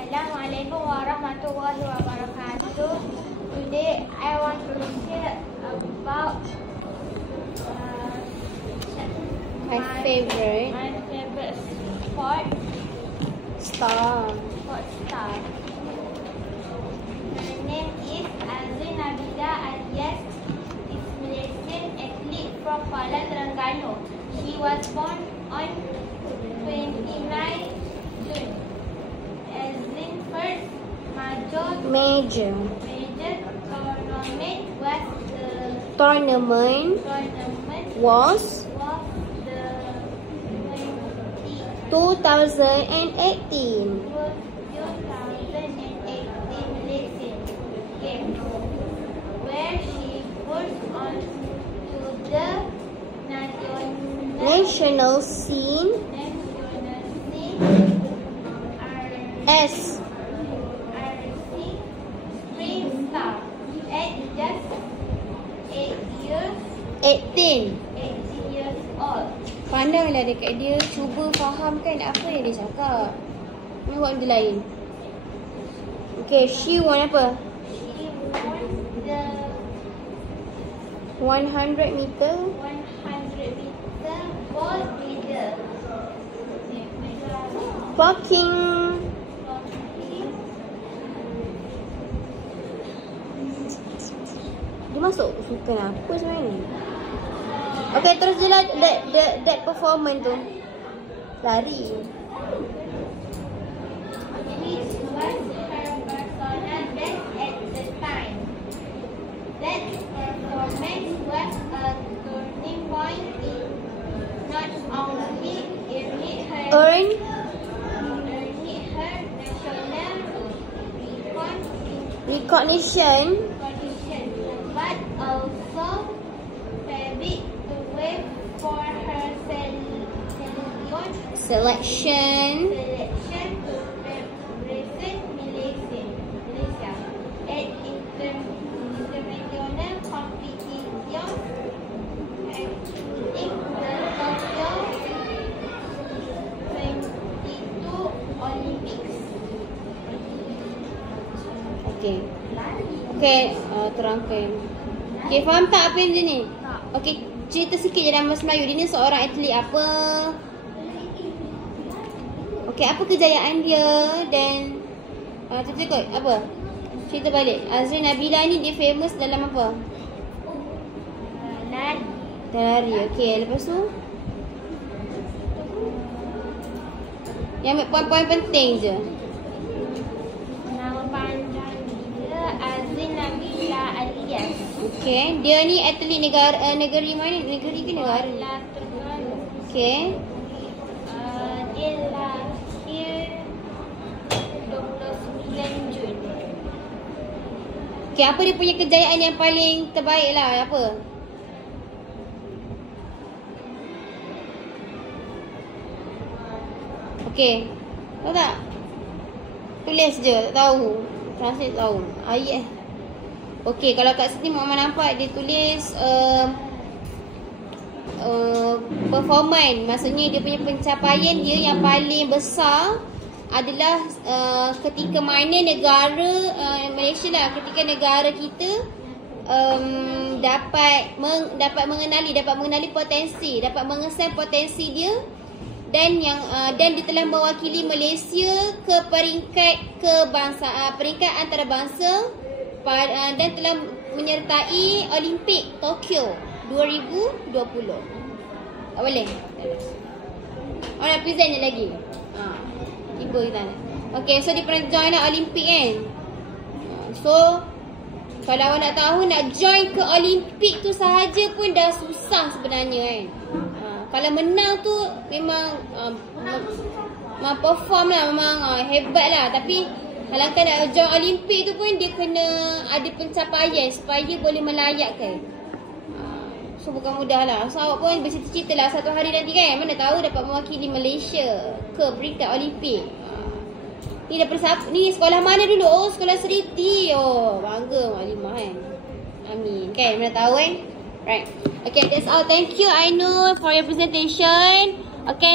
Assalamualaikum warahmatullahi wabarakatuh. Today I want to share about my favorite sport star. Her name is Azrin Nabila alias is Malaysian athlete from Kuala Terengganu. She was born on 29 June. Azrin's first major tournament was the 2018 Malaysian Games, where she pushed on to the national scene as spring star at just 18 years old. Pandanglah dekat dia, cuba fahamkan apa yang dia cakap. Ni buat benda lain. Okay, she won apa? She won the 100 meter gold medal. Walking. Dia masuk sukan apa sebenarnya? Okay, terus je lah that performance tu. Lari. Which was her personal best at the time. That performance was a turning point in not only earning her national recognition, but also paved the way for her selection to represent Malaysia at international competition, including the Tokyo 22 Olympics. Okay, terangkan. Okay, faham tak apa yang dia ni? Okay, cerita sikit je dalam bahasa Melayu. Dia ni seorang atlet apa? Okay, apa kejayaan dia dan cerita kot, apa? Cerita balik. Azrin Nabila ni dia famous dalam apa? Lari. Okay, lepas tu? Yang ambil poin-poin penting je. Nama panjang dia Azrin Nabila alias. Okay, dia ni atlet negeri mana? Negeri ke negara? Kuala Terengganu. Okay. Dia lahir 29 Jun. Okay, apa dia punya kejayaan yang paling terbaik lah? Apa? Okay, tahu tak? Tulis je, tak tahu. Translate tahu. Ayat. Okay, kalau kat sini Mama nampak dia tulis performance. Maksudnya dia punya pencapaian dia yang paling besar adalah ketika mana negara Malaysia lah, ketika negara kita dapat mengenali potensi, dapat mengesan potensi dia dan dia telah mewakili Malaysia ke peringkat peringkat antarabangsa dan telah menyertai Olimpik Tokyo 2020. Tak boleh? Nak present je lagi? Tiba kita. Okay, so dia pernah join lah Olimpik kan? So kalau awak nak tahu, nak join ke Olimpik tu sahaja pun dah susah sebenarnya kan? Kalau menang tu memang perform lah, memang hebat lah. Tapi halangkan nak join Olimpik tu pun dia kena ada pencapaian supaya boleh melayakkan. So bukan mudah lah. So awak pun bercita-cita lah satu hari nanti kan, mana tahu dapat mewakili Malaysia ke peringkat Olimpik. Ni daripada ni sekolah mana dulu? Oh, sekolah Seriti. Oh, bangga Maklimah kan. Amin. Kan, mana tahu kan. Right. Okay, that's all. Thank you, Ainul, for your presentation. Okay.